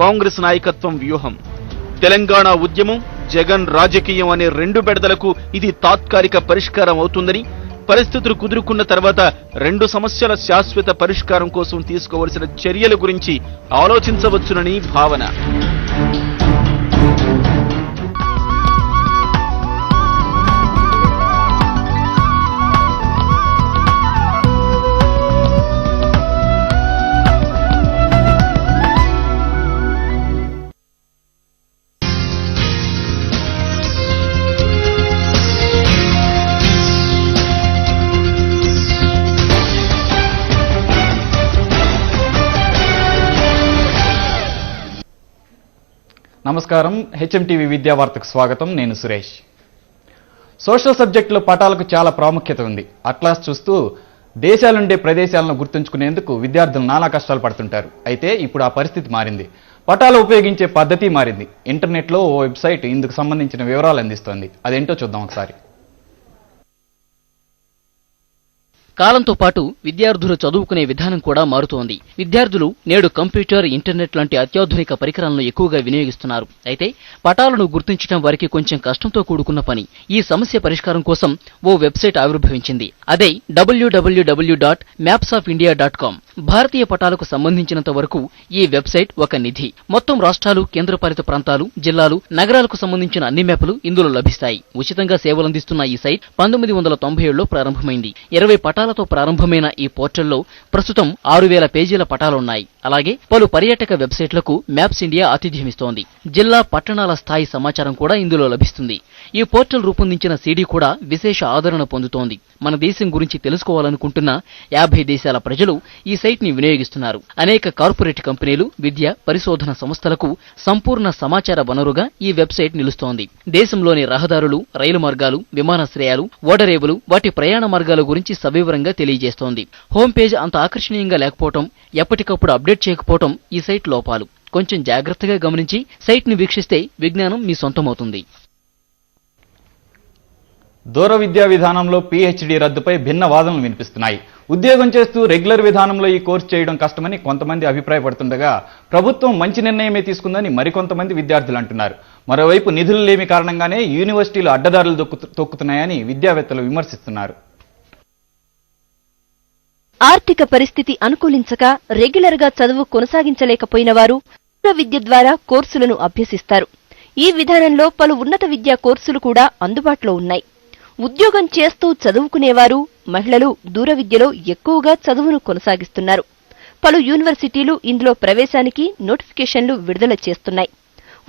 కాంగ్రెస్ నాయకత్వం వ్యూహం. తెలంగాణ ఉద్యమం, జగన్ రాజకీయం అనే రెండు బెడదలకు ఇది తాత్కాలిక పరిష్కారం అవుతుందని, పరిస్థితులు కుదురుకున్న తర్వాత రెండు సమస్యల శాశ్వత పరిష్కారం కోసం తీసుకోవలసిన చర్యల గురించి ఆలోచించవచ్చునని భావన. నమస్కారం, హెచ్ఎంటీవీ విద్యావార్తకు స్వాగతం. నేను సురేష్. సోషల్ సబ్జెక్టులో పటాలకు చాలా ప్రాముఖ్యత ఉంది. అట్లాస్ చూస్తూ దేశాలుండే ప్రదేశాలను గుర్తుంచుకునేందుకు విద్యార్థులు నానా కష్టాలు పడుతుంటారు. అయితే ఇప్పుడు ఆ పరిస్థితి మారింది. పటాలు ఉపయోగించే పద్ధతి మారింది. ఇంటర్నెట్లో ఓ వెబ్సైట్ ఇందుకు సంబంధించిన వివరాలు అందిస్తోంది. అదేంటో చూద్దాం ఒకసారి. కాలంతో పాటు విద్యార్థులు చదువుకునే విధానం కూడా మారుతోంది. విద్యార్థులు నేడు కంప్యూటర్, ఇంటర్నెట్ లాంటి అత్యాధునిక పరికరాలను ఎక్కువగా వినియోగిస్తున్నారు. అయితే పటాలను గుర్తించడం వారికి కొంచెం కష్టంతో కూడుకున్న పని. ఈ సమస్య పరిష్కారం కోసం ఓ వెబ్సైట్ ఆవిర్భవించింది. అదే www.mapsofindia.com. భారతీయ పటాలకు సంబంధించినంత వరకు ఈ వెబ్సైట్ ఒక నిధి. మొత్తం రాష్ట్రాలు, కేంద్రపాలిత ప్రాంతాలు, జిల్లాలు, నగరాలకు సంబంధించిన అన్ని మ్యాపులు ఇందులో లభిస్తాయి. ఉచితంగా సేవలందిస్తున్న ఈ సైట్ 1997లో ప్రారంభమైంది. 20 పటాలతో ప్రారంభమైన ఈ పోర్టల్లో ప్రస్తుతం 6000 పేజీల పటాలున్నాయి. అలాగే పలు పర్యాటక వెబ్సైట్లకు మ్యాప్స్ ఇండియా ఆతిథ్యమిస్తోంది. జిల్లా, పట్టణాల స్థాయి సమాచారం కూడా ఇందులో లభిస్తుంది. ఈ పోర్టల్ రూపొందించిన సీడీ కూడా విశేష ఆదరణ పొందుతోంది. మన దేశం గురించి తెలుసుకోవాలనుకుంటున్న 50 దేశాల ప్రజలు ఈ సైట్ ని వినియోగిస్తున్నారు. అనేక కార్పొరేట్ కంపెనీలు, విద్య, పరిశోధన సంస్థలకు సంపూర్ణ సమాచార వనరుగా ఈ వెబ్సైట్ నిలుస్తోంది. దేశంలోని రహదారులు, రైలు మార్గాలు, విమానాశ్రయాలు, ఓడరేవులు, వాటి ప్రయాణ మార్గాల గురించి సవివరంగా తెలియజేస్తోంది. హోమ్ పేజ్ అంత ఆకర్షణీయంగా లేకపోవడం, ఎప్పటికప్పుడు అప్డేట్ చేయకపోవడం ఈ సైట్ లోపాలు. కొంచెం జాగ్రత్తగా గమనించి సైట్ ని వీక్షిస్తే విజ్ఞానం మీ సొంతమవుతుంది. దూర విద్యా విధానంలో పీహెచ్డీ రద్దుపై భిన్న వాదనలు వినిపిస్తున్నాయి. ఉద్యోగం చేస్తూ రెగ్యులర్ విధానంలో ఈ కోర్సు చేయడం కష్టమని కొంతమంది అభిప్రాయపడుతుండగా, ప్రభుత్వం మంచి నిర్ణయమే తీసుకుందని మరికొంతమంది విద్యార్థులు అంటున్నారు. మరోవైపు నిధులు లేమి కారణంగానే యూనివర్సిటీలు అడ్డదారులు తొక్కుతున్నాయని విద్యావేత్తలు విమర్శిస్తున్నారు. ఆర్థిక పరిస్థితి అనుకూలించక రెగ్యులర్ గా చదువు కొనసాగించలేకపోయిన వారు దూర విద్య ద్వారా కోర్సులను అభ్యసిస్తారు. ఈ విధానంలో పలు ఉన్నత విద్యా కోర్సులు కూడా అందుబాటులో ఉన్నాయి. ఉద్యోగం చేస్తూ చదువుకునేవారు, మహిళలు దూర విద్యలో ఎక్కువగా చదువును కొనసాగిస్తున్నారు. పలు యూనివర్సిటీలు ఇందులో ప్రవేశానికి నోటిఫికేషన్లు విడుదల చేస్తున్నాయి.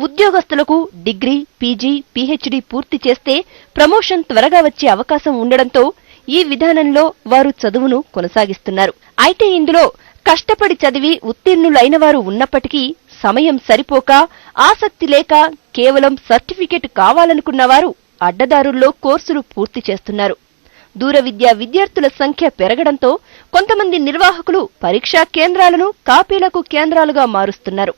ఉద్యోగస్తులకు డిగ్రీ, పీజీ, పీహెచ్డీ పూర్తి చేస్తే ప్రమోషన్ త్వరగా వచ్చే అవకాశం ఉండడంతో ఈ విధానంలో వారు చదువును కొనసాగిస్తున్నారు. అయితే ఇందులో కష్టపడి చదివి ఉత్తీర్ణులైన వారు ఉన్నప్పటికీ సమయం సరిపోక, ఆసక్తి లేక కేవలం సర్టిఫికెట్ కావాలనుకున్నవారు అడ్డదారుల్లో కోర్సులు పూర్తి చేస్తున్నారు. దూర విద్యా విద్యార్థుల సంఖ్య పెరగడంతో కొంతమంది నిర్వాహకులు పరీక్షా కేంద్రాలను కాపీలకు కేంద్రాలుగా మారుస్తున్నారు.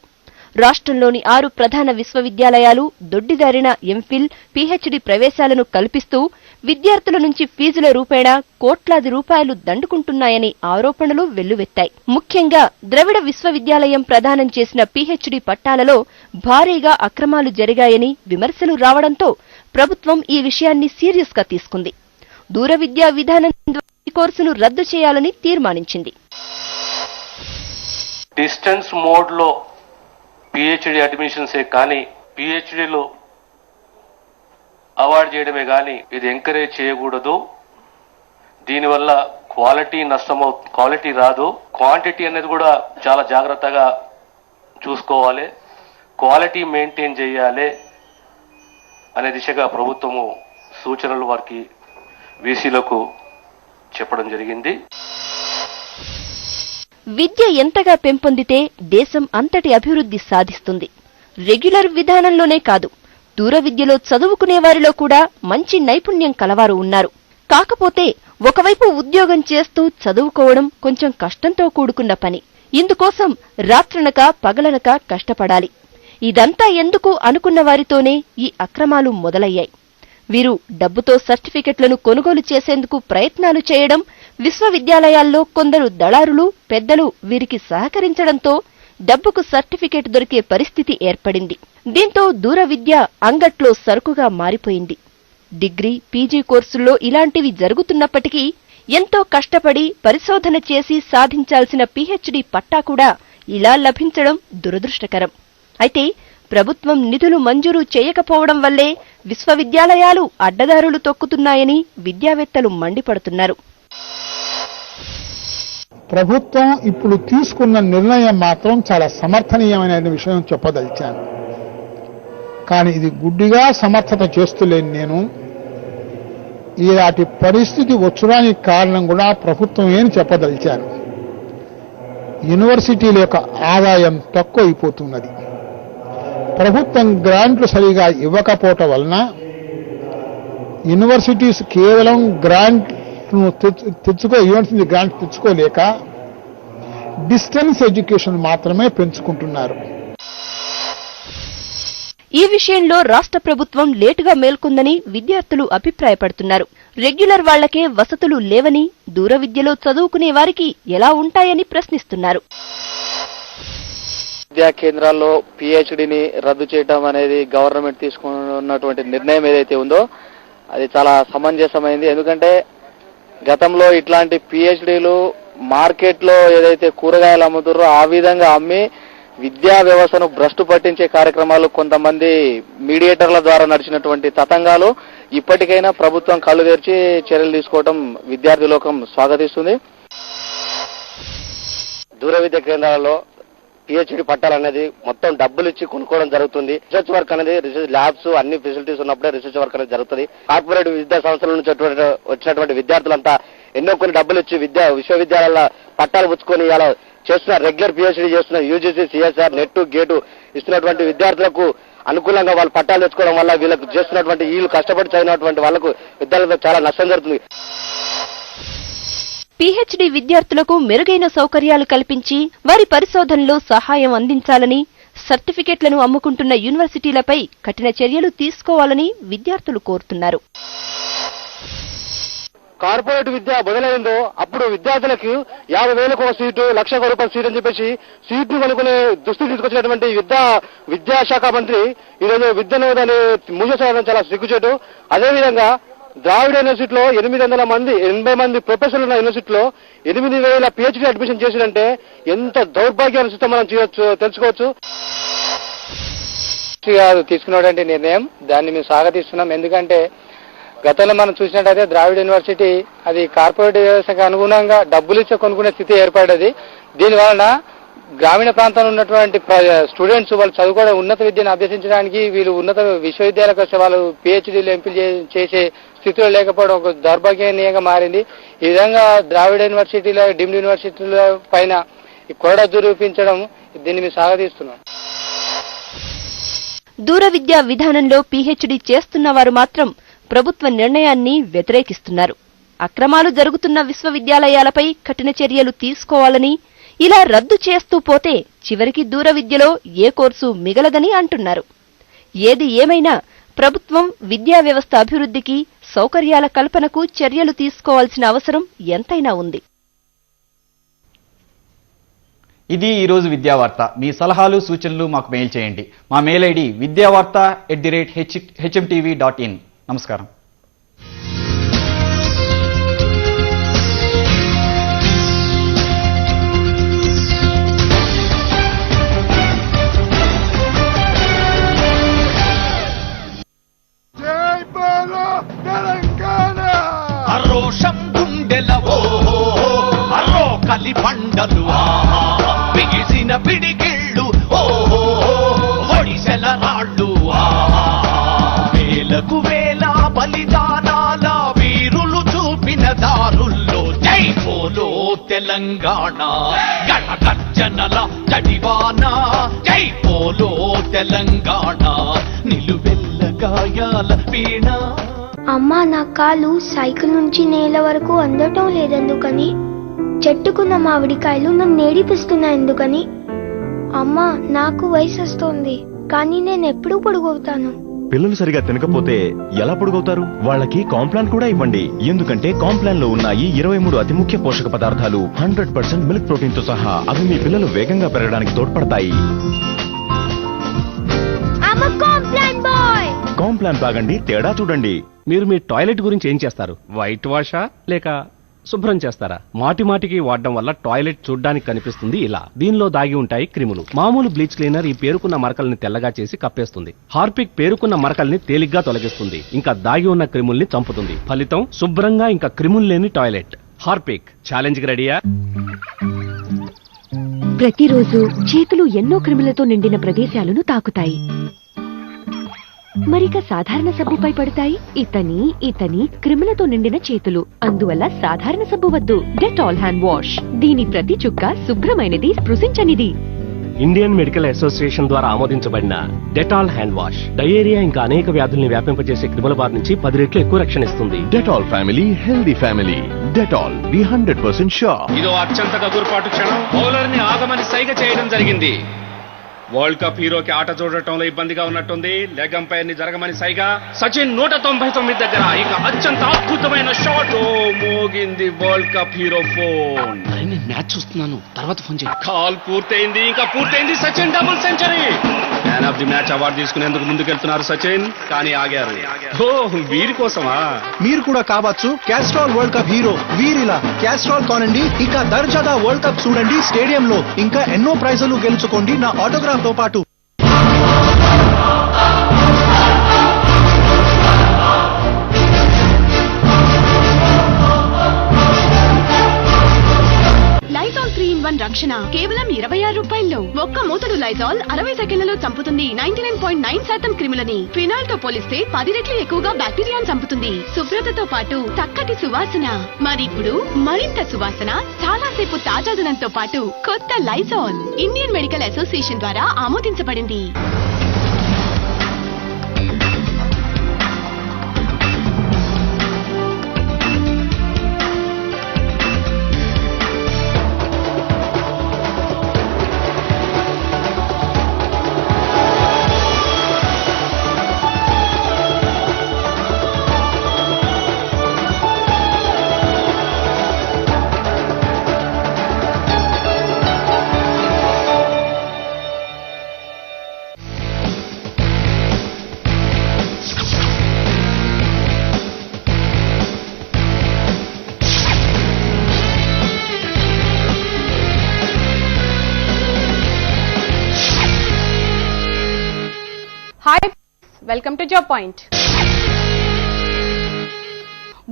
రాష్ట్రంలోని 6 ప్రధాన విశ్వవిద్యాలయాలు దొడ్డిదారిన ఎంఫిల్, పీహెచ్డీ ప్రవేశాలను కల్పిస్తూ విద్యార్థుల నుంచి ఫీజుల రూపేణా కోట్లాది రూపాయలు దండుకుంటున్నాయని ఆరోపణలు వెల్లువెత్తాయి. ముఖ్యంగా ద్రవిడ విశ్వవిద్యాలయం ప్రదానం చేసిన పీహెచ్డీ పట్టాలలో భారీగా అక్రమాలు జరిగాయని విమర్శలు రావడంతో ప్రభుత్వం ఈ విషయాన్ని సీరియస్ గా తీసుకుంది. దూర విద్యా విధానం ద్వారా ఈ కోర్సును రద్దు చేయాలని తీర్మానించింది. డిస్టెన్స్ మోడ్ లో పిహెచ్డి అడ్మిషన్సే కానీ, పిహెచ్డీలో అవార్డు చేయడమే కానీ ఇది ఎంకరేజ్ చేయకూడదు. దీనివల్ల క్వాలిటీ రాదు. క్వాంటిటీ అనేది కూడా చాలా జాగ్రత్తగా చూసుకోవాలి. క్వాలిటీ మెయింటైన్ చేయాలి అనే దిశగా ప్రభుత్వము సూచనలు వారికి వీసీలకు చెప్పడం జరిగింది. విద్య ఎంతగా పెంపొందితే దేశం అంతటి అభివృద్ధి సాధిస్తుంది. రెగ్యులర్ విధానంలోనే కాదు, దూర విద్యలో చదువుకునే వారిలో కూడా మంచి నైపుణ్యం కలవారు ఉన్నారు. కాకపోతే ఒకవైపు ఉద్యోగం చేస్తూ చదువుకోవడం కొంచెం కష్టంతో కూడుకున్న పని. ఇందుకోసం రాత్రనక పగలనక కష్టపడాలి. ఇదంతా ఎందుకు అనుకున్న వారితోనే ఈ అక్రమాలు మొదలయ్యాయి. వీరు డబ్బుతో సర్టిఫికెట్లను కొనుగోలు చేసేందుకు ప్రయత్నాలు చేయడం, విశ్వవిద్యాలయాల్లో కొందరు దళారులు, పెద్దలు వీరికి సహకరించడంతో డబ్బుకు సర్టిఫికేట్ దొరికే పరిస్థితి ఏర్పడింది. దీంతో దూర విద్య అంగట్లో సరుకుగా మారిపోయింది. డిగ్రీ, పీజీ కోర్సుల్లో ఇలాంటివి జరుగుతున్నప్పటికీ ఎంతో కష్టపడి పరిశోధన చేసి సాధించాల్సిన పీహెచ్డీ పట్టా కూడా ఇలా లభించడం దురదృష్టకరం. అయితే ప్రభుత్వం నిధులు మంజూరు చేయకపోవడం వల్లే విశ్వవిద్యాలయాలు అడ్డదారులు తొక్కుతున్నాయని విద్యావేత్తలు మండిపడుతున్నారు. ప్రభుత్వం ఇప్పుడు తీసుకున్న నిర్ణయం మాత్రం చాలా సమర్థనీయమైన విషయం చెప్పదలిచాను. కానీ ఇది గుడ్డిగా సమర్థత చేస్తులేని నేను ఇలాంటి పరిస్థితి వచ్చడానికి కారణం కూడా ప్రభుత్వం ఏని చెప్పదలిచాను. యూనివర్సిటీల యొక్క ఆదాయం తక్కువ అయిపోతున్నది. ప్రభుత్వం గ్రాంట్లు సరిగా ఇవ్వకపోవటం వలన యూనివర్సిటీస్ కేవలం యూనివర్సిటీ గ్రాంట్ తెచ్చుకోలేక డిస్టెన్స్ ఎడ్యుకేషన్ మాత్రమే పెంచుకుంటున్నారు. ఈ విషయంలో రాష్ట్ర ప్రభుత్వం లేటుగా మేల్కొందని విద్యార్థులు అభిప్రాయపడుతున్నారు. రెగ్యులర్ వాళ్లకే వసతులు లేవని, దూర విద్యలో చదువుకునే వారికి ఎలా ఉంటాయని ప్రశ్నిస్తున్నారు. విద్యా కేంద్రాల్లో పిహెచ్డిని రద్దు చేయడం అనేది గవర్నమెంట్ తీసుకున్నటువంటి నిర్ణయం ఏదైతే ఉందో అది చాలా సమంజసమైంది. ఎందుకంటే గతంలో ఇట్లాంటి పిహెచ్డీలు మార్కెట్లో ఏదైతే కూరగాయలు అమ్ముతారో ఆ విధంగా అమ్మి విద్యా వ్యవస్థను భ్రష్టు పట్టించే కార్యక్రమాలు కొంతమంది మీడియేటర్ల ద్వారా నడిచినటువంటి తతంగాలు ఇప్పటికైనా ప్రభుత్వం కళ్ళు తెరిచి చర్యలు తీసుకోవడం విద్యార్థి లోకం స్వాగతిస్తుంది. దూర విద్యా కేంద్రాలలో పిహెచ్డి పట్టాలనేది మొత్తం డబ్బులు ఇచ్చి కొనుక్కోవడం జరుగుతుంది. రీసెర్చ్ వర్క్ అనేది రీసెర్చ్ ల్యాబ్స్ అన్ని ఫెసిలిటీస్ ఉన్నప్పుడే రీసెర్చ్ వర్క్ అనేది జరుగుతుంది. కార్పొరేట్ విద్యా సంస్థల నుంచి వచ్చినటువంటి విద్యార్థులంతా ఎన్నో కొన్ని డబ్బులు ఇచ్చి విశ్వవిద్యాలయాల పట్టాలు పుచ్చుకొని ఇలా చేస్తున్నారు. రెగ్యులర్ పిహెచ్డీ చేస్తున్న యూజీసీ, సిఎస్ఆర్, నెట్, గేటు ఇస్తున్నటువంటి విద్యార్థులకు అనుకూలంగా వాళ్ళు పట్టాలు తెచ్చుకోవడం వల్ల వీళ్ళకు చేస్తున్నటువంటి వీళ్ళు కష్టపడి చదివినటువంటి వాళ్ళకు విద్యార్థులకు చాలా నష్టం జరుగుతుంది. పీహెచ్డీ విద్యార్థులకు మెరుగైన సౌకర్యాలు కల్పించి వారి పరిశోధనలో సహాయం అందించాలని, సర్టిఫికెట్లను అమ్ముకుంటున్న యూనివర్సిటీలపై కఠిన చర్యలు తీసుకోవాలని విద్యార్థులు కోరుతున్నారు. కార్పొరేట్ విద్య మొదలైందో అప్పుడు విద్యార్థులకు 50,000కు ఒక సీటు, 1,00,000 రూపాయల సీటు అని చెప్పేసి సీట్లు కొనుక్కునే దుస్థితి తీసుకొచ్చినటువంటి విద్యాశాఖ మంత్రి ఈరోజు విద్యను మూసేసేయడం చాలా సిగ్గుచేటు. అదేవిధంగా ద్రావిడ యూనివర్సిటీలో 80 మంది ప్రొఫెసర్లు ఉన్న యూనివర్సిటీలో 8,000 పిహెచ్డీ అడ్మిషన్ చేసినంటే ఎంత దౌర్భాగ్యాన్ని మనం తెలుసుకోవచ్చు. తీసుకున్నటువంటి నిర్ణయం దాన్ని మేము స్వాగతిస్తున్నాం. ఎందుకంటే గతంలో మనం చూసినట్టయితే ద్రావిడ యూనివర్సిటీ అది కార్పొరేట్ వ్యవస్థకు అనుగుణంగా డబ్బులు ఇచ్చే కొనుక్కునే స్థితి ఏర్పడ్డది. దీనివలన గ్రామీణ ప్రాంతంలో ఉన్నటువంటి స్టూడెంట్స్ వాళ్ళు చదువుకోవడం, ఉన్నత విద్యను అభ్యసించడానికి వీళ్ళు ఉన్నత విశ్వవిద్యాలయాలకు వస్తే వాళ్ళు పిహెచ్డీలు ఎంపిక చేసే స్థితిలో లేకపోవడం ఒక దౌర్భాగ్యనీయంగా మారింది. ఈ విధంగా ద్రావిడ యూనివర్సిటీల, డీమ్డ్ యూనివర్సిటీల పైన కొరడా చూపించడం దీన్ని మేము స్వాగతిస్తున్నాం. దూర విద్యా విధానంలో పీహెచ్డీ చేస్తున్న వారు మాత్రం ప్రభుత్వ నిర్ణయాన్ని వ్యతిరేకిస్తున్నారు. అక్రమాలు జరుగుతున్న విశ్వవిద్యాలయాలపై కఠిన చర్యలు తీసుకోవాలని, ఇలా రద్దు చేస్తూ పోతే చివరికి దూర విద్యలో ఏ కోర్సు మిగలదని అంటున్నారు. ఏది ఏమైనా ప్రభుత్వం విద్యా వ్యవస్థ అభివృద్ధికి, సౌకర్యాల కల్పనకు చర్యలు తీసుకోవాల్సిన అవసరం ఎంతైనా ఉంది. ఇది ఈరోజు విద్యావార్త. మీ సలహాలు, సూచనలు మాకు మెయిల్ చేయండి. మా మెయిల్ ఐడి vidyavarta@hmtv.in. నమస్కారం. అరోషం గుండెలవో అరో కలి పండలు బిగిసిన పిడికిళ్ళు ఒడిసెల రాళ్ళు వేలకు వేల బలిదానాల వీరులు చూపిన దారుల్లో జై బోలో తెలంగాణ గణగర్జనల జడివాన జై బోలో తెలంగాణ నిలువెల్ల గాయాల వీణ. అమ్మా, నా కాలు సైకిల్ నుంచి నేల వరకు అందటం లేదెందుకని? చెట్టుకున్న మామిడికాయలు నన్ను ఏడిపిస్తున్నా ఎందుకని? అమ్మా, నాకు వయసు వస్తోంది, కానీ నేను ఎప్పుడు పొడుగవుతాను? పిల్లలు సరిగా తినకపోతే ఎలా పొడుగవుతారు? వాళ్ళకి కాంప్లాన్ కూడా ఇవ్వండి. ఎందుకంటే కాంప్లాన్ లో ఉన్నాయి 23 అతి ముఖ్య పోషక పదార్థాలు 100% మిల్క్ ప్రోటీన్ తో సహా. అవి మీ పిల్లలు వేగంగా పెరగడానికి తోడ్పడతాయి. కాంప్లాన్ తాగండి, తేడా చూడండి. మీరు మీ టాయిలెట్ గురించి ఏం చేస్తారు? వైట్ వాషా లేక శుభ్రం చేస్తారా? మాటికి వాడడం వల్ల టాయిలెట్ చూడ్డానికి కనిపిస్తుంది ఇలా. దీనిలో దాగి ఉంటాయి క్రిములు. మామూలు బ్లీచ్ క్లీనర్ ఈ పేరుకున్న మరకల్ని తెల్లగా చేసి కప్పేస్తుంది. హార్పిక్ పేరుకున్న మరకల్ని తేలిగ్గా తొలగిస్తుంది, ఇంకా దాగి ఉన్న క్రిముల్ని చంపుతుంది. ఫలితం శుభ్రంగా ఇంకా క్రిములు లేని టాయిలెట్. హార్పిక్ ఛాలెంజ్ కి రెడీయా? ప్రతిరోజు చేతులు ఎన్నో క్రిములతో నిండిన ప్రదేశాలను తాకుతాయి. మరిక సాధారణ సబ్బుపై పడతాయి ఇతని క్రిములతో నిండిన చేతులు. అందువల్ల సాధారణ సబ్బు వద్దు, డెటాల్ హ్యాండ్ వాష్. దీని ప్రతి చుక్క శుభ్రమైనది, స్పృశించనిది. ఇండియన్ మెడికల్ అసోసియేషన్ ద్వారా ఆమోదించబడిన డెటాల్ హ్యాండ్ వాష్ డయేరియా ఇంకా అనేక వ్యాధుల్ని వ్యాపింపజేసే క్రిముల బారి నుంచి 10 రెట్లు ఎక్కువ రక్షణ ఇస్తుంది. Dettol family, healthy family. Dettol, the 100% sure. ఇదో అత్యంత గగుర్పాటు క్షణం. బౌలర్ ని ఆగమని సైగ చేయడం జరిగింది. వరల్డ్ కప్ హీరోకి ఆట చూడటంలో ఇబ్బందిగా ఉన్నట్టుంది. లెగ్ అంపైర్ ని జరగమని సైగా. సచిన్ 199 దగ్గర ఇక అత్యంత అద్భుతమైన షాట్. మోగింది వరల్డ్ కప్ హీరో ఫోన్. నేను మ్యాచ్ చూస్తున్నాను, తర్వాత ఫోన్ చేయి. కాల్ పూర్తయింది, ఇంకా పూర్తయింది. Sachin double century. Man of the match award తీసుకునేందుకు ముందుకెళ్తున్నారు సచిన్, కానీ ఆగారు. ఓ, వీరి కోసమా? మీరు కూడా కావచ్చు క్యాస్ట్రాల్ వరల్డ్ కప్ హీరో. వీరిలా క్యాస్ట్రాల్ కొనండి, ఇక దర్జాగా వరల్డ్ కప్ చూడండి స్టేడియంలో. ఇంకా ఎన్నో ప్రైజులు గెలుచుకోండి నా ఆటోగ్రాఫ్ తో పాటు. లైజాల్ 3-in-1 రక్షణ కేవలం 26 రూపాయల్లో. ఒక్క మూతడు లైజాల్ 60 సెకండ్లలో చంపుతుంది 99.9% క్రిములని. ఫినాల్ తో పోలిస్తే 10 రెట్లు ఎక్కువగా బ్యాక్టీరియాను చంపుతుంది. శుభ్రతతో పాటు చక్కటి సువాసన. మరిప్పుడు మరింత సువాసన, చాలాసేపు తాజాదనంతో పాటు కొత్త లైజాల్ ఇండియన్ మెడికల్ అసోసియేషన్ ద్వారా ఆమోదించబడింది. Hi, welcome to job point.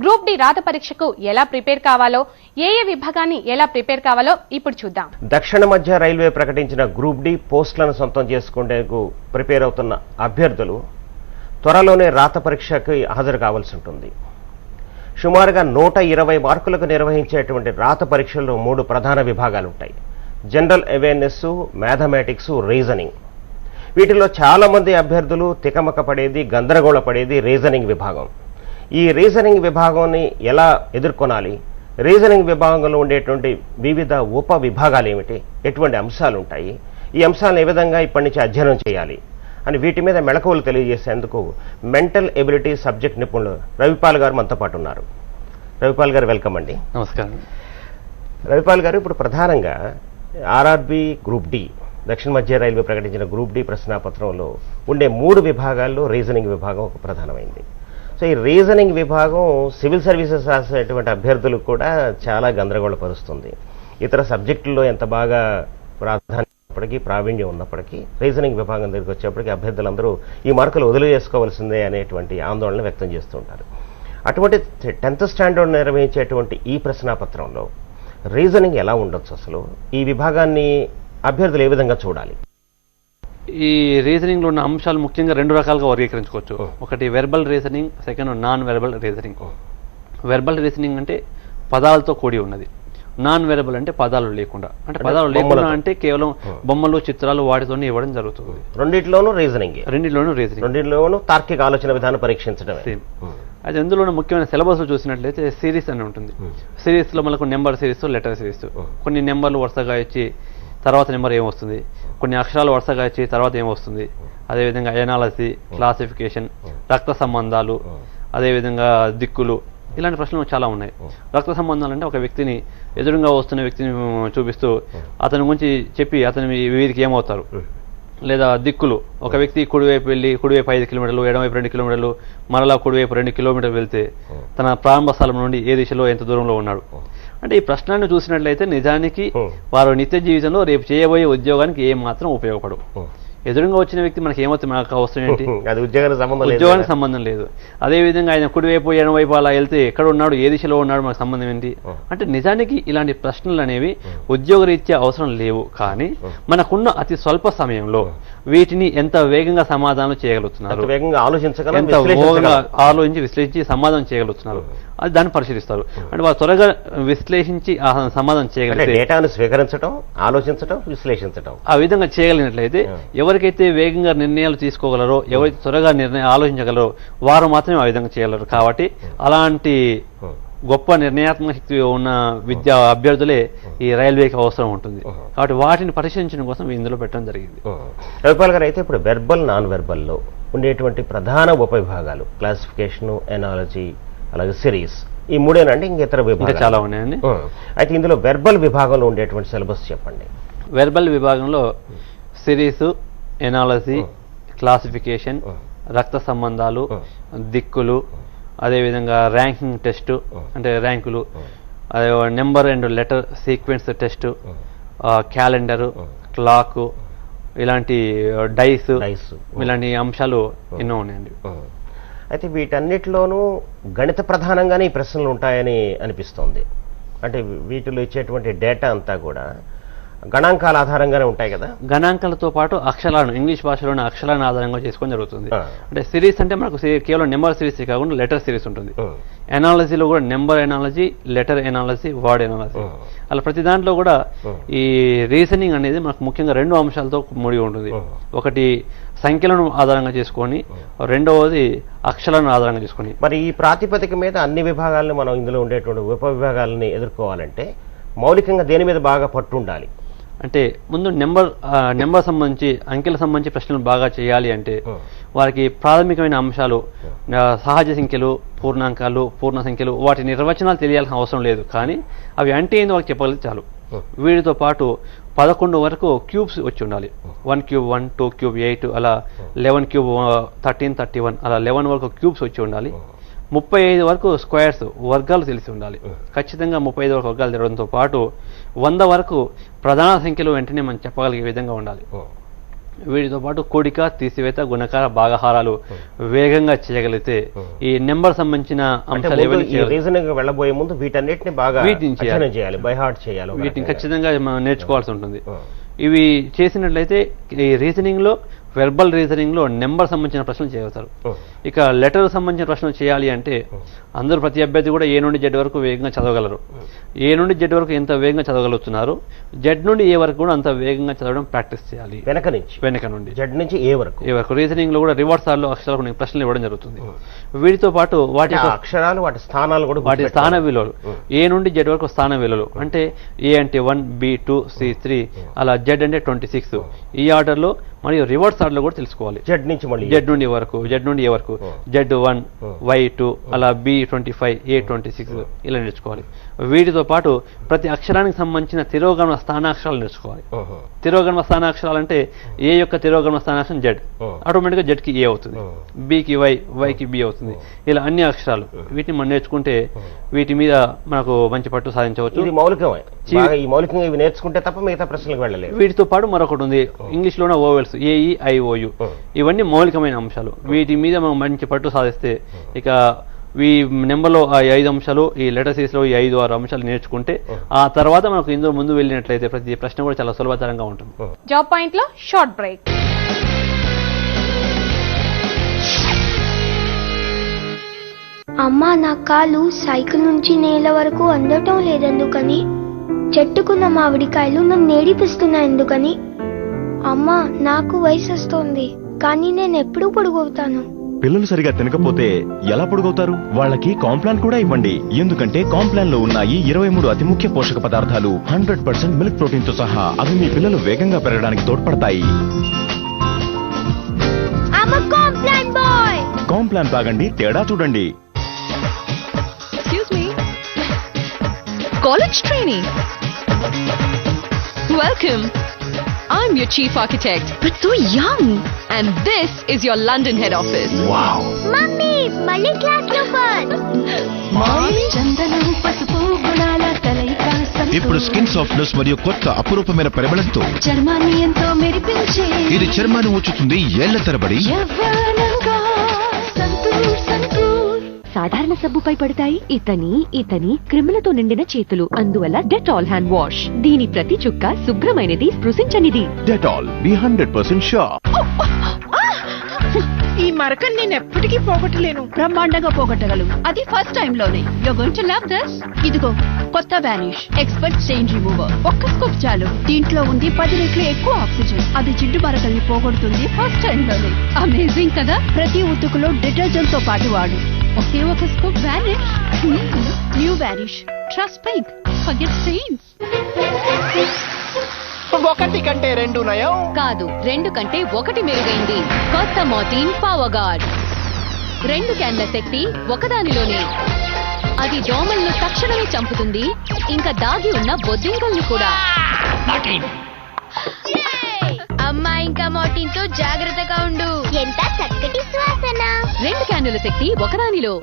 Group D రాత పరీక్షకు ఎలా ప్రిపేర్ కావాలో, ఏ విభాగాన్ని ఎలా ప్రిపేర్ కావాలో ఇప్పుడు చూద్దాం. దక్షిణ మధ్య రైల్వే ప్రకటించిన గ్రూప్ డి పోస్టులను సొంతం చేసుకునేందుకు ప్రిపేర్ అవుతున్న అభ్యర్థులు త్వరలోనే రాత పరీక్షకి హాజరు కావాల్సి ఉంటుంది. సుమారుగా 120 మార్కులకు నిర్వహించేటువంటి రాత పరీక్షల్లో 3 ప్రధాన విభాగాలు ఉంటాయి. General awareness, mathematics, reasoning. వీటిలో చాలా మంది అభ్యర్థులు తికమక పడేది, గందరగోళ పడేది రీజనింగ్ విభాగం. ఈ రీజనింగ్ విభాగాన్ని ఎలా ఎదుర్కొనాలి, రీజనింగ్ విభాగంలో ఉండేటువంటి వివిధ ఉప విభాగాలు ఏమిటి, ఎటువంటి అంశాలు ఉంటాయి, ఈ అంశాలను ఏ విధంగా ఇప్పటి నుంచి అధ్యయనం చేయాలి అని వీటి మీద మెళకువలు తెలియజేసేందుకు మెంటల్ ఎబిలిటీ సబ్జెక్ట్ నిపుణులు రవిపాల్ గారు మనతో పాటు ఉన్నారు. రవిపాల్ గారు వెల్కమ్ అండి. నమస్కారం. రవిపాల్ గారు, ఇప్పుడు ప్రధానంగా ఆర్ఆర్బి గ్రూప్ డి, దక్షిణ మధ్య రైల్వే ప్రకటించిన గ్రూప్ డి ప్రశ్నాపత్రంలో ఉండే 3 విభాగాల్లో రీజనింగ్ విభాగం ఒక ప్రధానమైంది. సో ఈ రీజనింగ్ విభాగం సివిల్ సర్వీసెస్ రాసేటువంటి అభ్యర్థులకు కూడా చాలా గందరగోళపరుస్తుంది. ఇతర సబ్జెక్టుల్లో ఎంత బాగా ప్రావీణ్యం ఉన్నప్పటికీ రీజనింగ్ విభాగం దగ్గరికి వచ్చేప్పటికీ అభ్యర్థులందరూ ఈ మార్కులు వదిలివేసుకోవాల్సిందే అనేటువంటి ఆందోళన వ్యక్తం చేస్తూ ఉంటారు. అటువంటి 10th స్టాండర్డ్ నిర్వహించేటువంటి ఈ ప్రశ్నాపత్రంలో రీజనింగ్ ఎలా ఉండొచ్చు, అసలు ఈ విభాగాన్ని అభ్యర్థులు ఏ విధంగా చూడాలి? ఈ రీజనింగ్ లో ఉన్న అంశాలు ముఖ్యంగా 2 రకాలుగా వర్గీకరించుకోవచ్చు. ఒకటి verbal reasoning, second non verbal reasoning. Verbal reasoning అంటే పదాలతో కూడి ఉన్నది. నాన్ వెరబుల్ అంటే పదాలు లేకుండా, అంటే పదాలు లేకుండా అంటే కేవలం బొమ్మలు, చిత్రాలు వాటితోనే ఇవ్వడం జరుగుతుంది. రెండిట్లోనూ రీజనింగ్, రెండిట్లోనూ తార్కిక ఆలోచన విధానం పరీక్షించడం. అది అందులోనే ముఖ్యమైన సిలబస్ చూసినట్లయితే సిరీస్ అని ఉంటుంది. సిరీస్ లో మనకు నెంబర్ సిరీస్, లెటర్ సిరీస్. కొన్ని నెంబర్లు వరుసగా ఇచ్చి తర్వాత నెంబర్ ఏమొస్తుంది, కొన్ని అక్షరాలు వరుసగా వచ్చి తర్వాత ఏమొస్తుంది, అదేవిధంగా ఎనాలజీ, క్లాసిఫికేషన్, రక్త సంబంధాలు, అదేవిధంగా దిక్కులు, ఇలాంటి ప్రశ్నలు చాలా ఉన్నాయి. రక్త సంబంధాలు అంటే ఒక వ్యక్తిని ఎదురుగా వస్తున్న వ్యక్తిని చూపిస్తూ అతని గురించి చెప్పి అతని వీరికి ఏమవుతారు. లేదా దిక్కులు, ఒక వ్యక్తి కుడివైపు వెళ్ళి కుడివైపు 5 కిలోమీటర్లు, ఎడమవైపు 2 కిలోమీటర్లు, మరలా కుడివైపు 2 కిలోమీటర్లు వెళ్తే తన ప్రారంభ స్థలం నుండి ఏ దిశలో ఎంత దూరంలో ఉన్నాడు. అంటే ఈ ప్రశ్నలను చూసినట్లయితే నిజానికి వారు నిత్య జీవితంలో రేపు చేయబోయే ఉద్యోగానికి ఏం మాత్రం ఉపయోగపడవు. ఎదురుగా వచ్చిన వ్యక్తి మనకి ఏమవుతుంది, మనకు అవసరం ఏంటి, ఉద్యోగానికి సంబంధం లేదు. అదేవిధంగా ఆయన కుడివైపు ఎడమవైపు అలా వెళ్తే ఎక్కడ ఉన్నాడు, ఏ దిశలో ఉన్నాడు, మనకు సంబంధం ఏంటి. అంటే నిజానికి ఇలాంటి ప్రశ్నలు అనేవి ఉద్యోగరీత్యా అవసరం లేవు. కానీ మనకున్న అతి స్వల్ప సమయంలో వీటిని ఎంత వేగంగా సమాధానం చేయగలుగుతున్నారు, ఎంత ఆలోచించి విశ్లేషించి సమాధానం చేయగలుగుతున్నారు, అది దాన్ని పరిశీలిస్తారు. అంటే వారు త్వరగా విశ్లేషించి ఆ సమాధానం చేయగలిగితే, డేటాను స్వీకరించడం, ఆలోచించడం, విశ్లేషించడం, ఆ విధంగా చేయగలిగినట్లయితే ఎవరికైతే వేగంగా నిర్ణయాలు తీసుకోగలరో, ఎవరైతే త్వరగా ఆలోచించగలరో వారు మాత్రమే ఆ విధంగా చేయగలరు. కాబట్టి అలాంటి గొప్ప నిర్ణయాత్మక శక్తి ఉన్న విద్యా అభ్యర్థులే ఈ రైల్వేకి అవసరం ఉంటుంది. కాబట్టి వాటిని పరిశీలించడం కోసం ఇందులో పెట్టడం జరిగింది. రవిపాల్ గారు, అయితే ఇప్పుడు వెర్బల్, నాన్ వెర్బల్లో ఉండేటువంటి ప్రధాన ఉపవిభాగాలు క్లాసిఫికేషన్, ఎనాలజీ, అలాగే సిరీస్, ఈ మూడేనండి, ఇంక ఇతర విభాగాలు చాలా ఉన్నాయండి. అయితే ఇందులో వెర్బల్ విభాగంలో ఉండేటువంటి సిలబస్ చెప్పండి. వెర్బల్ విభాగంలో సిరీస్, ఎనాలజీ, క్లాసిఫికేషన్, రక్త సంబంధాలు, దిక్కులు, అదేవిధంగా ర్యాంకింగ్ టెస్ట్ అంటే ర్యాంకులు, అదే number and letter sequence test, calendar, clock, ఇలాంటి డైస్, ఇలాంటి అంశాలు ఎన్నో ఉన్నాయండి. అయితే వీటన్నిటిలోనూ గణిత ప్రధానంగానే ఈ ప్రశ్నలు ఉంటాయని అనిపిస్తోంది. అంటే వీటిలో ఇచ్చేటువంటి డేటా అంతా కూడా గణాంకాల ఆధారంగానే ఉంటాయి కదా. గణాంకాలతో పాటు అక్షరాలను, ఇంగ్లీష్ భాషలోని అక్షరాలను ఆధారంగా చేసుకొని జరుగుతుంది. అంటే సిరీస్ అంటే మనకు కేవలం నెంబర్ సిరీస్ కాకుండా లెటర్ సిరీస్ ఉంటుంది. ఎనాలజీలో కూడా number analogy, letter analogy, word analogy, అలా ప్రతి దాంట్లో కూడా ఈ రీజనింగ్ అనేది మనకు ముఖ్యంగా 2 అంశాలతో ముడి ఉంటుంది. ఒకటి సంఖ్యలను ఆధారంగా చేసుకొని, రెండవది అక్షరాలను ఆధారంగా చేసుకొని. మరి ఈ ప్రాతిపదిక మీద అన్ని విభాగాలను మనం ఇందులో ఉండేటువంటి ఉపవిభాగాలని ఎదుర్కోవాలంటే మౌలికంగా దేని మీద బాగా పట్టు ఉండాలి? అంటే ముందు నెంబర్ సంబంధించి, అంకెల సంబంధించి ప్రశ్నలు బాగా చేయాలి అంటే వారికి ప్రాథమికమైన అంశాలు, సహజ సంఖ్యలు, పూర్ణాంకాలు, పూర్ణ సంఖ్యలు, వాటి నిర్వచనాలు తెలియాల్సిన అవసరం లేదు. కానీ అవి అంటే ఏందో వాళ్ళకి చెప్పగలిగితే చాలు. వీటితో పాటు 11 వరకు క్యూబ్స్ వచ్చి ఉండాలి. 1 క్యూబ్ 1, 2 క్యూబ్ 8, అలా 11 క్యూబ్ 13, 31, అలా 11 వరకు క్యూబ్స్ వచ్చి ఉండాలి. 35 వరకు స్క్వేర్స్, వర్గాలు తెలిసి ఉండాలి. ఖచ్చితంగా 35 వరకు వర్గాలు తెలవడంతో పాటు 100 వరకు ప్రధాన సంఖ్యలు వెంటనే మనం చెప్పగలిగే విధంగా ఉండాలి. వీటితో పాటు కూడిక, తీసివేత, గుణకార, భాగహారాలు వేగంగా చేయగలిగితే ఈ నెంబర్ సంబంధించిన అంశాలు వెళ్ళబోయే ముందు వీటన్నిటిని బాగా చేయాలి, బై హార్ట్ చేయాలి. వీటిని ఖచ్చితంగా మనం నేర్చుకోవాల్సి ఉంటుంది. ఇవి చేసినట్లయితే ఈ రీజనింగ్ లో, వెర్బల్ రీజనింగ్ లో నెంబర్ సంబంధించిన ప్రశ్నలు చేయగలుగుతారు. ఇక లెటర్ సంబంధించిన ప్రశ్నలు చేయాలి అంటే అందరూ, ప్రతి అభ్యర్థి కూడా ఏ నుండి జెడ్ వరకు వేగంగా చదవగలరు. ఏ నుండి జెడ్ వరకు ఎంత వేగంగా చదవగలుగుతున్నారు, జెడ్ నుండి ఏ వరకు కూడా అంత వేగంగా చదవడం ప్రాక్టీస్ చేయాలి. వెనక నుండి జెడ్ నుంచి ఏ వరకు రీజనింగ్ లో కూడా రివర్స్ ఆర్లో అక్షరాలకు ప్రశ్నలు ఇవ్వడం జరుగుతుంది. వీటితో పాటు వాటి అక్షరాలు, వాటి స్థానాలు కూడా, వాటి స్థాన విలువలు, ఏ నుండి జెడ్ వరకు స్థాన విలువలు, అంటే ఏ అంటే 1, B 2, C 3, అలా జెడ్ అంటే 26, ఈ ఆర్డర్ లో, మరియు రివర్స్ ఆర్డర్ లో కూడా తెలుసుకోవాలి. జెడ్ నుంచి మళ్ళీ జెడ్ నుండి వరకు, జెడ్ నుండి ఏ వరకు, జెడ్ 1, Y 2, అలా B 25, A 26, ఇలా నేర్చుకోవాలి. వీటితో పాటు ప్రతి అక్షరానికి సంబంధించిన తిరోగమన స్థానాక్షరాలు నేర్చుకోవాలి. తిరోగమన స్థానాక్షరాలు అంటే ఏ యొక్క తిరోగమన స్థానాక్షరం జెడ్, ఆటోమేటిక్గా జెడ్ కి ఏ అవుతుంది, B కి Y, Y కి B అవుతుంది. ఇలా అన్ని అక్షరాలు వీటిని మనం నేర్చుకుంటే వీటి మీద మనకు మంచి పట్టు సాధించవచ్చు. మౌలికంగా ఇవి నేర్చుకుంటే తప్ప మిగతా ప్రశ్నలకు వెళ్ళలేదు. వీటితో పాటు మరొకటి ఉంది, ఇంగ్లీష్ లోనే ఓవెల్స్, AEIOU, ఇవన్నీ మౌలికమైన అంశాలు. వీటి మీద మనం మంచి పట్టు సాధిస్తే ఇక ఈ నెంబర్లో ఆ 5 అంశాలు, ఈ లెటర్ సిరీస్ లో ఈ 5-6 అంశాలు నేర్చుకుంటే ఆ తర్వాత మనకు ఇందులో ముందు వెళ్ళినట్లయితే ప్రతి ప్రశ్న కూడా చాలా సులభతరంగా ఉంటుంది. జాబ్ పాయింట్ లో షార్ట్ బ్రేక్. అమ్మా, నా కాలు సైకిల్ నుంచి నేల వరకు అందటం లేదెందుకని? చెట్టుకున్న మామిడికాయలు నన్ను నేడిపిస్తున్నాయి ఎందుకని? అమ్మా, నాకు వయసు వస్తోంది, కానీ నేను ఎప్పుడు పొడుగవుతాను? పిల్లలు సరిగా తినకపోతే ఎలా పొడుగవుతారు? వాళ్ళకి కాంప్లాన్ కూడా ఇవ్వండి. ఎందుకంటే కాంప్లాన్ లో ఉన్నాయి 23 అతి ముఖ్య పోషక పదార్థాలు 100% మిల్క్ ప్రోటీన్ తో సహా. అవి మీ పిల్లలు వేగంగా పెరగడానికి తోడ్పడతాయి. కాంప్లాన్ తాగండి, తేడా చూడండి. College trainee. Welcome. I'm your chief architect, but so young. And this is your London head office. Wow. Mummy మళ్ళీ క్లాస్ లో ఇప్పుడు స్కిన్ సాఫ్ట్నెస్ మరియు కొత్త అపురూపమైన పరిమళంతో చర్మాన్ని ఎంతో మెరిపించే ఇది చర్మాన్ని ఉంచుతుంది ఏళ్ల తరబడి. సాధారణ సబ్బుపై పడతాయి ఇతని క్రిములతో నిండిన చేతులు. అందువల్ల డెటాల్ హ్యాండ్ వాష్. దీని ప్రతి చుక్క శుభ్రమైనది, స్పృశించనిది. Dettol be 100% sure. ఈ మరకలు నేను ఎప్పటికీ పోగొట్టలేను. బ్రహ్మాండంగా పోగొట్టగలవు, అది ఫస్ట్ టైం లోనే. You're going to love this. ఇదిగో కొత్త వానిష్ ఎక్స్పర్ట్ స్టెయిన్ రిమూవర్. ఒక్క స్కూప్ చాలు. దీంట్లో ఉంది 10 రెట్లు ఎక్కువ ఆక్సిజన్. అది జిడ్డు మరకల్ని పోగొడుతుంది ఫస్ట్ టైం లోనే. అమేజింగ్ కదా. ప్రతి ఉతుకులో డిటర్జెంట్ తో పాటు వాడు. ఒకే ఒక scoop Vanish. New Vanish. Trust pink. Forget stains. 1 కంటే 2 నయం కాదు, 2 కంటే 1 మెరుగైంది. కొత్త మోర్టీన్ పవర్ గార్డ్. 2 క్యాన్ల శక్తి ఒకదానిలోనే. అది దోమలను తక్షణమే చంపుతుంది, ఇంకా దాగి ఉన్న బొద్దింకల్ని కూడా. అమ్మా ఇంకా మోర్టీన్ తో జాగ్రత్తగా ఉండు. ఎంత చక్కటి సువాసన. 2 క్యానుల శక్తి ఒకదానిలో.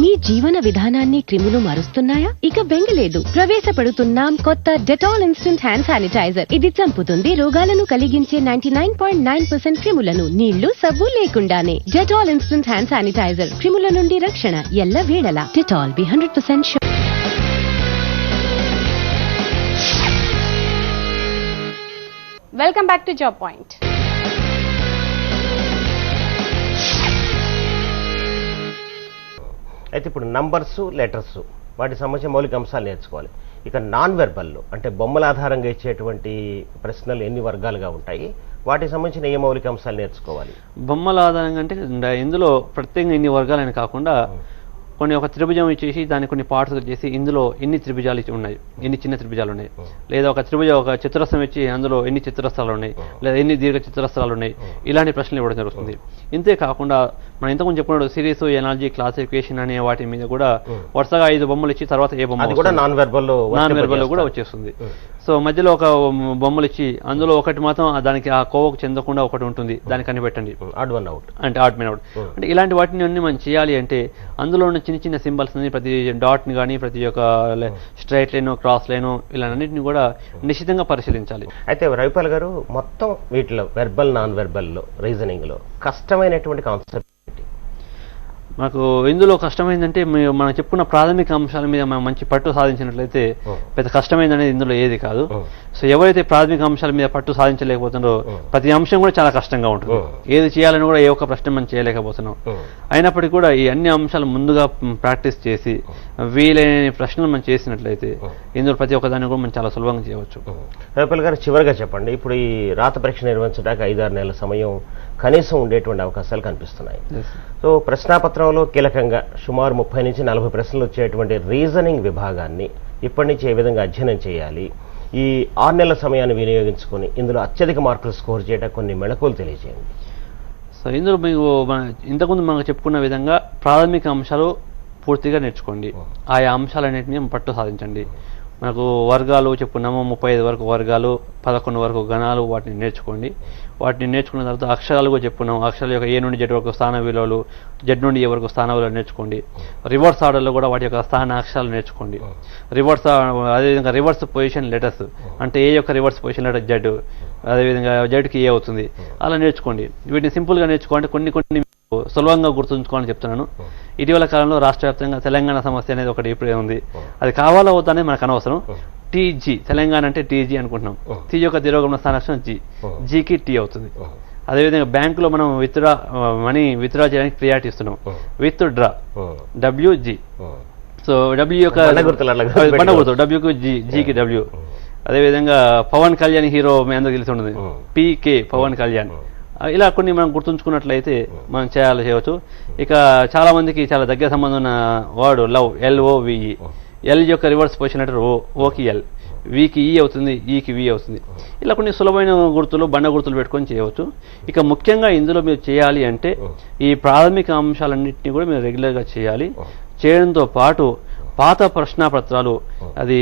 మీ జీవన విధానాన్ని క్రిములు మారుస్తున్నాయా? ఇక బెంగలేదు. ప్రవేశపెడుతున్నాం కొత్త డెటాల్ ఇన్స్టంట్ హ్యాండ్ శానిటైజర్. ఇది చంపుతుంది రోగాలను కలిగించే 99.9% క్రిములను నీళ్లు, సబ్బు లేకుండానే. Dettol instant hand sanitizer. క్రిముల నుండి రక్షణ ఎల్ల వేళలా. Dettol be 100% sure. Welcome back to job point. అయితే ఇప్పుడు నంబర్స్, లెటర్స్ వాటి సంబంధించిన మౌలిక అంశాలు నేర్చుకోవాలి. ఇక నాన్ వెర్బల్లో అంటే బొమ్మల ఆధారంగా ఇచ్చేటువంటి ప్రశ్నలు ఎన్ని వర్గాలుగా ఉంటాయి, వాటికి సంబంధించిన ఏ మౌలిక అంశాలు నేర్చుకోవాలి? బొమ్మల ఆధారంగా అంటే ఇందులో ప్రత్యేకంగా ఇన్ని వర్గాలని కాకుండా కొన్ని ఒక త్రిభుజం ఇచ్చేసి దాన్ని కొన్ని పార్ట్స్ చేసి ఇందులో ఎన్ని త్రిభుజాలు ఉన్నాయి, ఎన్ని చిన్న త్రిభుజాలు ఉన్నాయి, లేదా ఒక చతురస్రం ఇచ్చి అందులో ఎన్ని చతురస్రాలు ఉన్నాయి, లేదా ఎన్ని దీర్ఘ చతురస్రాలు ఉన్నాయి, ఇలాంటి ప్రశ్నలు ఇవ్వడం జరుగుతుంది. ఇంతే కాకుండా మనం ఇంతకుముందు చెప్పుకున్నాడు సిరీస్, ఎనాలజీ, క్లాసిఫికేషన్ అనే వాటి మీద కూడా వరుసగా 5 బొమ్మలు ఇచ్చి తర్వాత ఏ బొమ్మ నాన్ వెర్బల్లో కూడా వచ్చేస్తుంది. సో మధ్యలో ఒక బొమ్మలు ఇచ్చి అందులో ఒకటి మాత్రం దానికి ఆ కోవకు చెందకుండా ఒకటి ఉంటుంది, దాన్ని కనిపెట్టండి. ఆడ్ మెన్ అవుట్ అంటే ఇలాంటి వాటిని అన్ని మనం చేయాలి అంటే అందులో ఉన్న చిన్న చిన్న సింబల్స్ ప్రతి డాట్ని కానీ ప్రతి ఒక్క స్ట్రైట్ లైన్, క్రాస్ లైన్ ఇలాంటిని కూడా నిశ్చితంగా పరిశీలించాలి. అయితే రవిపాల్ గారు మొత్తం వీటిలో వెర్బల్, నాన్ వెర్బల్లో, రీజనింగ్ లో కష్టమైనటువంటి కాన్సెప్ట్ మనకు ఇందులో కష్టమైందంటే మనం చెప్పుకున్న ప్రాథమిక అంశాల మీద మనం మంచి పట్టు సాధించినట్లయితే పెద్ద కష్టమైంది అనేది ఇందులో ఏది కాదు. సో ఎవరైతే ప్రాథమిక అంశాల మీద పట్టు సాధించలేకపోతున్నారో ప్రతి అంశం కూడా చాలా కష్టంగా ఉంటుంది. ఏది చేయాలని కూడా ఏ ఒక్క ప్రశ్న మనం చేయలేకపోతున్నాం. అయినప్పటికీ కూడా ఈ అన్ని అంశాలు ముందుగా ప్రాక్టీస్ చేసి వీలైన ప్రశ్నలు మనం చేసినట్లయితే ఇందులో ప్రతి ఒక్కదాన్ని కూడా మనం చాలా సులభంగా చేయవచ్చు. రవిపాల్ గారు చివరిగా చెప్పండి, ఇప్పుడు ఈ రాత పరీక్ష నిర్వహించడానికి 5-6 నెలల సమయం కనీసం ఉండేటువంటి అవకాశాలు కనిపిస్తున్నాయి. సో ప్రశ్నాపత్రంలో కీలకంగా సుమారు 30 నుంచి 40 ప్రశ్నలు వచ్చేటువంటి రీజనింగ్ విభాగాన్ని ఇప్పటి నుంచి ఏ విధంగా అధ్యయనం చేయాలి, ఈ 6 నెలల సమయాన్ని వినియోగించుకొని ఇందులో అత్యధిక మార్కులు స్కోర్ చేయడానికి కొన్ని మెళకువలు తెలియజేయండి. సో ఇందులో మీకు ఇంతకుముందు మనం చెప్పుకున్న విధంగా ప్రాథమిక అంశాలు పూర్తిగా నేర్చుకోండి. ఆయా అంశాలన్నింటినీ పట్టు సాధించండి. మనకు వర్గాలు చెప్పుకున్నాము, 35 వరకు వర్గాలు, 11 వరకు గణాలు, వాటిని నేర్చుకోండి. వాటిని నేర్చుకున్న తర్వాత అక్షరాలు కూడా చెప్పుకున్నాము. అక్షరాల యొక్క ఏ నుండి జెడ్ వరకు స్థాన విలువలు, జెడ్ నుండి ఏ వరకు స్థాన విలువలు నేర్చుకోండి. రివర్స్ ఆర్డర్లో కూడా వాటి యొక్క స్థాన అక్షరాలు నేర్చుకోండి. అదేవిధంగా రివర్స్ పొజిషన్ లెటర్స్ అంటే ఏ యొక్క రివర్స్ పొజిషన్ లెటర్ జెడ్, అదేవిధంగా జెడ్కి ఏ అవుతుంది, అలా నేర్చుకోండి. వీటిని సింపుల్గా నేర్చుకోవాలంటే కొన్ని సులభంగా గుర్తుంచుకోవాలని చెప్తున్నాను. ఇటీవల కాలంలో రాష్ట్ర వ్యాప్తంగా తెలంగాణ సమస్య అనేది ఒకటి ఇప్పుడే ఉంది. అది కావాలా అవుతా అనేది మనకు అనవసరం. టీజీ, తెలంగాణ అంటే టీజీ అనుకుంటున్నాం. టీ యొక్క తిరోగమన స్థానాక్షరం జీ, జీకి టీ అవుతుంది. అదేవిధంగా బ్యాంకులో మనం మనీ విత్డ్రా చేయడానికి ప్రియారిటీ ఇస్తున్నాం. With draw WG. So W యొక్క బండ గుర్తు, డబ్ల్యూకి జీ, జీకి డబ్ల్యూ. అదేవిధంగా పవన్ కళ్యాణ్ హీరో మీ అందరూ తెలిసి ఉంటుంది, పీకే పవన్ కళ్యాణ్. ఇలా కొన్ని మనం గుర్తుంచుకున్నట్లయితే మనం చేయవచ్చు. ఇక చాలా మందికి చాలా దగ్గర సంబంధం ఉన్న వర్డ్ లవ్, LOVE. ఎల్ యొక్క రివర్స్ పొజిషన్ అంటే ఓకి ఎల్, వికి ఈ అవుతుంది, ఈకి వి అవుతుంది. ఇలా కొన్ని సులభమైన గుర్తులు, బండ గుర్తులు పెట్టుకొని చేయవచ్చు. ఇక ముఖ్యంగా ఇందులో మీరు చేయాలి అంటే ఈ ప్రాథమిక అంశాలన్నింటినీ కూడా మీరు రెగ్యులర్గా చేయాలి. చేయడంతో పాటు పాత ప్రశ్నాపత్రాలు, అది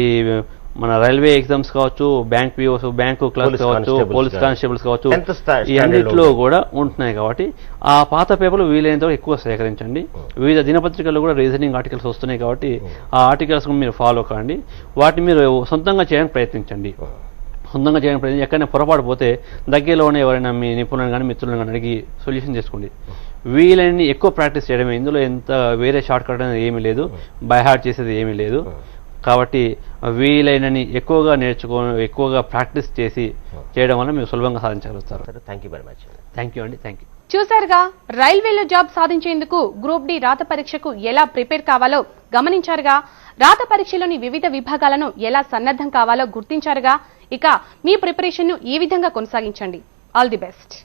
మన రైల్వే ఎగ్జామ్స్ కావచ్చు, బ్యాంక్ పిఓస్, బ్యాంకు క్లర్క్ కావచ్చు, పోలీస్ కానిస్టేబుల్స్ కావచ్చు, ఈ అన్నింటిలో కూడా ఉంటున్నాయి. కాబట్టి ఆ పాత పేపర్లు వీలైనంత ఎక్కువ సేకరించండి. వివిధ దినపత్రికల్లో కూడా రీజనింగ్ ఆర్టికల్స్ వస్తున్నాయి కాబట్టి ఆ ఆర్టికల్స్ మీరు ఫాలో కాండి. వాటిని మీరు సొంతంగా చేయడానికి ప్రయత్నించండి. ఎక్కడైనా పొరపాటు పోతే దగ్గరలోనే ఎవరైనా మీ నిపుణులను కానీ మిత్రులను కానీ అడిగి సొల్యూషన్ చేసుకోండి. వీలైన ఎక్కువ ప్రాక్టీస్ చేయడమే. ఇందులో ఎంత వేరే షార్ట్ కట్ అనేది ఏమీ లేదు, బై హార్ట్ చేసేది ఏమీ లేదు. కాబట్టి వీలైనని ఎక్కువగా ఎక్కువగా ప్రాక్టీస్ చేసి చేయడం వల్ల మీరు సులభంగా సాధించగలుగుతారు. Thank you very much. Thank you అండి. Thank you. చూసారుగా, రైల్వేలో జాబ్ సాధించేందుకు గ్రూప్ డి రాత పరీక్షకు ఎలా ప్రిపేర్ కావాలో గమనించారుగా. రాత పరీక్షలోని వివిధ విభాగాలను ఎలా సన్నద్ధం కావాలో గుర్తించారుగా. ఇక మీ ప్రిపరేషన్ ను ఈ విధంగా కొనసాగించండి. All the best.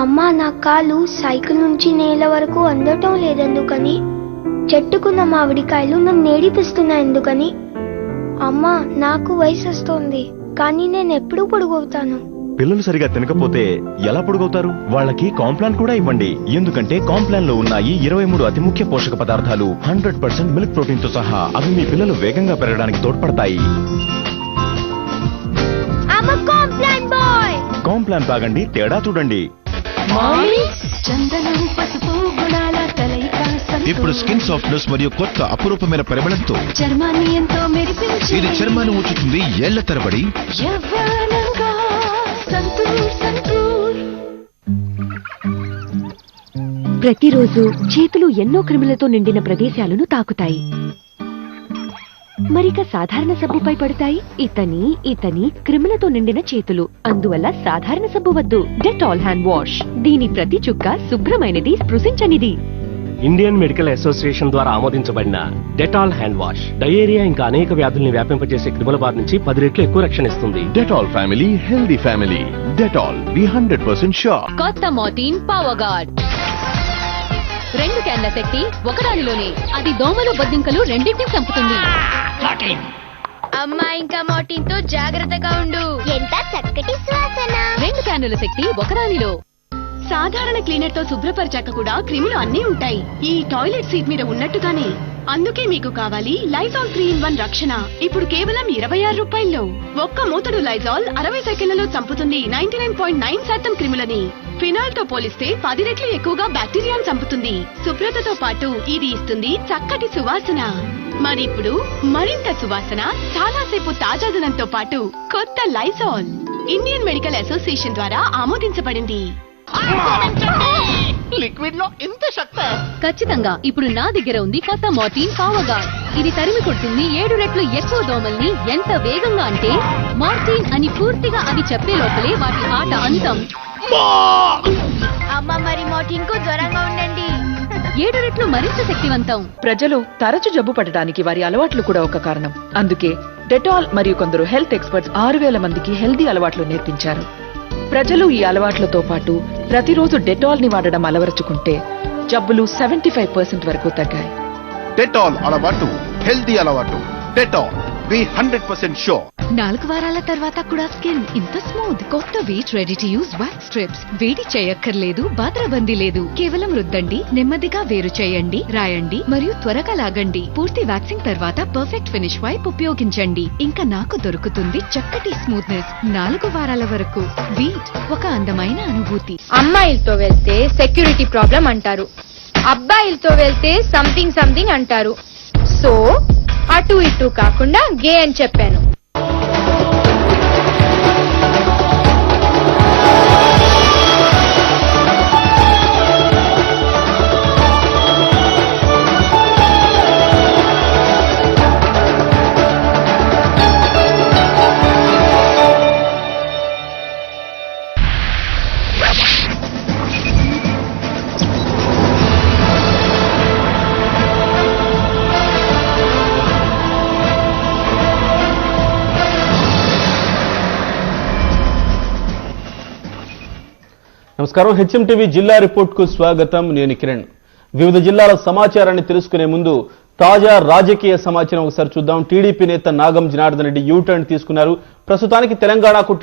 అమ్మా, నా కాలు సైకిల్ నుంచి నేల వరకు అందటం లేదెందుకని? చెట్టుకున్న మామిడికాయలు నన్ను నేడిపిస్తున్నాయి ఎందుకని? అమ్మా, నాకు వయసు వస్తోంది, కానీ నేను ఎప్పుడు పొడుగవుతాను? పిల్లలు సరిగా తినకపోతే ఎలా పొడుగవుతారు? వాళ్ళకి కాంప్లాన్ కూడా ఇవ్వండి. ఎందుకంటే కాంప్లాన్ లో ఉన్నాయి 23 అతి ముఖ్య పోషక పదార్థాలు 100% మిల్క్ ప్రోటీన్ తో సహా. అవి మీ పిల్లలు వేగంగా పెరగడానికి తోడ్పడతాయి. కాంప్లాన్ తాగండి, తేడా చూడండి. ఇప్పుడు స్కిన్ సాఫ్ట్నెస్ మరియు కొత్త అపురూపమైన పరిమళంతో చర్మాన్ని ఎంతో మెరిపించి ఇది చర్మాన్ని ఉంచుతుంది ఏళ్ల తరబడి. ప్రతిరోజు చేతులు ఎన్నో క్రిములతో నిండిన ప్రదేశాలను తాకుతాయి. మరిక సాధారణ సబ్బుపై పడతాయి ఇతని క్రిములతో నిండిన చేతులు. అందువల్ల సాధారణ సబ్బు వద్దు, డెటాల్ హ్యాండ్ వాష్. దీని ప్రతి చుక్క శుభ్రమైనది, స్పృశించనిది. ఇండియన్ మెడికల్ అసోసియేషన్ ద్వారా ఆమోదించబడిన డెటాల్ హ్యాండ్ వాష్ డయేరియా ఇంకా అనేక వ్యాధుల్ని వ్యాపింపజేసే క్రిముల బారి నుంచి 10 రెట్లు ఎక్కువ రక్షణ ఇస్తుంది. Dettol family, healthy family. Dettol, be 100% sure. కొత్త మోర్టీన్ పవర్ గార్డ్ 2 క్యాన్ల శక్తి ఒకదానిలోనే. అది దోమలు, బొద్దింకలు రెండింటిని చంపుతుంది. అమ్మా, ఇంకా మోర్టీన్ తో జాగ్రత్తగా ఉండు. ఎంత చక్కటి సువాసన. 2 క్యాన్ల శక్తి ఒకదానిలో. సాధారణ క్లీనర్ తో శుభ్రపరిచాక కూడా క్రిములు అన్నీ ఉంటాయి ఈ టాయిలెట్ సీట్ మీద ఉన్నట్టుగానే. అందుకే మీకు కావాలి లైజాల్ 3-in-1 రక్షణ. ఇప్పుడు కేవలం 26 రూపాయల్లో. ఒక్క మూతడు లైజాల్ 60 సెకండ్లలో చంపుతుంది 99.9% క్రిములని. ఫినాల్ తో పోలిస్తే 10 రెట్లు ఎక్కువగా బ్యాక్టీరియాను చంపుతుంది. శుభ్రతతో పాటు ఇది ఇస్తుంది చక్కటి సువాసన. మరిప్పుడు మరింత సువాసన, చాలాసేపు తాజాదనంతో పాటు కొత్త లైజాల్ ఇండియన్ మెడికల్ అసోసియేషన్ ద్వారా ఆమోదించబడింది. లిక్విడ్ లో ఇంత శక్తి? ఖచ్చితంగా. ఇప్పుడు నా దగ్గర ఉంది కొత్త మోర్టీన్ పవర్ గార్డ్. ఇది తరిమి కొడుతుంది 7 రెట్లు ఎక్కువ దోమల్ని. ఎంత వేగంగా అంటే మోర్టీన్ అని పూర్తిగా అవి చెప్పే లోపలే వాటి ఆట అంతం. అమ్మ, మరి మోర్టీన్ కు దూరంగా ఉండండి. 7 రెట్లు మరింత శక్తివంతం. ప్రజలు తరచు జబ్బు పడడానికి వారి అలవాట్లు కూడా ఒక కారణం. అందుకే డెటాల్ మరియు కొందరు హెల్త్ ఎక్స్పర్ట్స్ 6000 మందికి హెల్దీ అలవాట్లు నేర్పించారు. ప్రజలు ఈ అలవాట్లతో పాటు ప్రతిరోజు డెటాల్ ని వాడడం అలవరుచుకుంటే జబ్బులు 75% వరకు తగ్గాయి. డెటాల్ అలవాటు, హెల్దీ అలవాటు. Dettol, be 100% sure. 4 వారాల తర్వాత కూడా స్కిన్ ఇంత స్మూత్. కొత్త Veet ready to use wax strips. వేడి చేయక్కర్లేదు, బాత్రబందీ లేదు. కేవలం రుద్దండి, నెమ్మదిగా వేరు చేయండి, రాయండి మరియు త్వరగా లాగండి. పూర్తి వ్యాక్సింగ్ తర్వాత పర్ఫెక్ట్ ఫినిష్ వైప్ ఉపయోగించండి. ఇంకా నాకు దొరుకుతుంది చక్కటి స్మూత్నెస్ 4 వారాల వరకు. వీట్ ఒక అందమైన అనుభూతి. అమ్మాయిలతో వెళ్తే సెక్యూరిటీ ప్రాబ్లం అంటారు, అబ్బాయిలతో వెళ్తే సంథింగ్ అంటారు. సో అటు ఇటు కాకుండా గే అని చెప్పాను. నమస్కారం. హెచ్ఎం టీవీ జిల్లా రిపోర్ట్కు స్వాగతం. నేను కిరణ్. వివిధ జిల్లాల సమాచారాన్ని తెలుసుకునే ముందు తాజా రాజకీయ సమాచారం ఒకసారి చూద్దాం. టీడీపీ నేత నాగం జనార్దన్ రెడ్డి యూటర్న్ తీసుకున్నారు. ప్రస్తుతానికి తెలంగాణకు